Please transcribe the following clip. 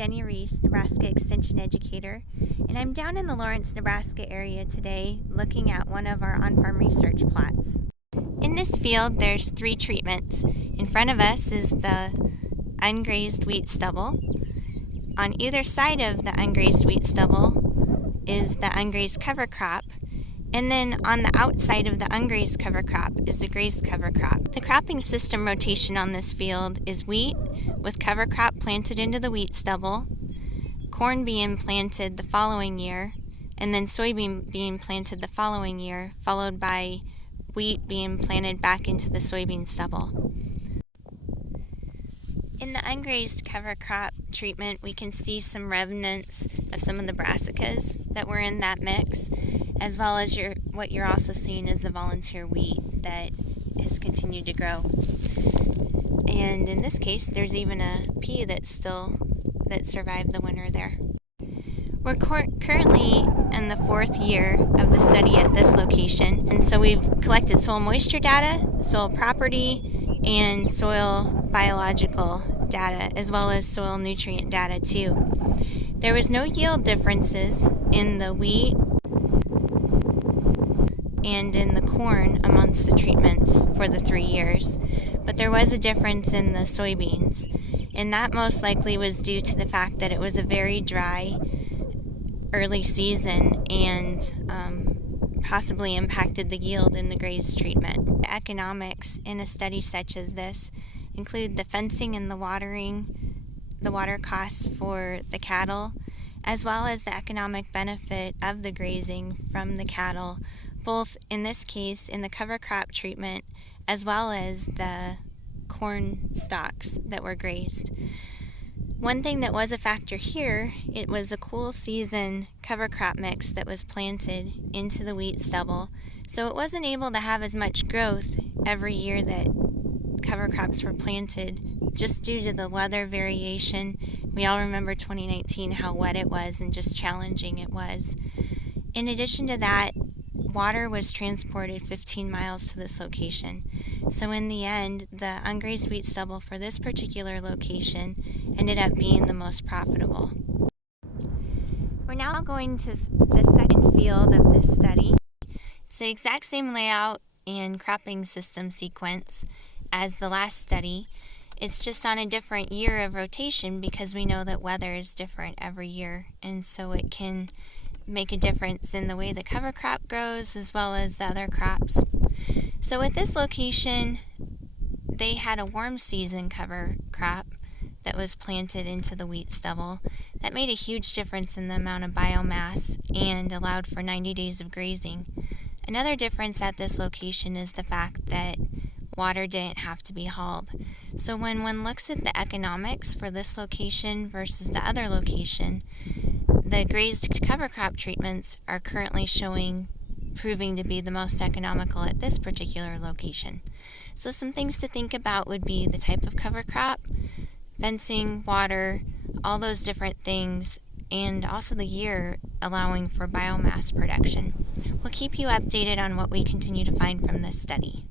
Jenny Rees, Nebraska Extension Educator, and I'm down in the Lawrence, Nebraska area today looking at one of our on-farm research plots. In this field, there's 3 treatments. In front of us is the ungrazed wheat stubble. On either side of the ungrazed wheat stubble is the ungrazed cover crop, and then on the outside of the ungrazed cover crop is the grazed cover crop. The cropping system rotation on this field is wheat with cover crop planted into the wheat stubble, corn being planted the following year, and then soybean being planted the following year, followed by wheat being planted back into the soybean stubble. In the ungrazed cover crop treatment, we can see some remnants of some of the brassicas that were in that mix, as well as what you're also seeing is the volunteer wheat that has continued to grow. And in this case, there's even a pea that survived the winter there. We're currently in the 4th year of the study at this location, and so we've collected soil moisture data, soil property, and soil biological data, as well as soil nutrient data too. There was no yield differences in the wheat and in the corn amongst the treatments for the 3 years, but there was a difference in the soybeans, and that most likely was due to the fact that it was a very dry early season and possibly impacted the yield in the grazed treatment. The economics in a study such as this include the fencing and the watering, the water costs for the cattle, as well as the economic benefit of the grazing from the cattle, both in this case in the cover crop treatment as well as the corn stalks that were grazed. One thing that was a factor here, it was a cool season cover crop mix that was planted into the wheat stubble, so it wasn't able to have as much growth every year that cover crops were planted just due to the weather variation. We all remember 2019, how wet it was and just challenging it was. In addition to that, water was transported 15 miles to this location. So in the end, the ungrazed wheat stubble for this particular location ended up being the most profitable. We're now going to the second field of this study. It's the exact same layout and cropping system sequence as the last study. It's just on a different year of rotation because we know that weather is different every year, and so it can make a difference in the way the cover crop grows as well as the other crops. So at this location, they had a warm season cover crop that was planted into the wheat stubble. That made a huge difference in the amount of biomass and allowed for 90 days of grazing. Another difference at this location is the fact that water didn't have to be hauled. So when one looks at the economics for this location versus the other location, the grazed cover crop treatments are currently proving to be the most economical at this particular location. So some things to think about would be the type of cover crop, fencing, water, all those different things, and also the year allowing for biomass production. We'll keep you updated on what we continue to find from this study.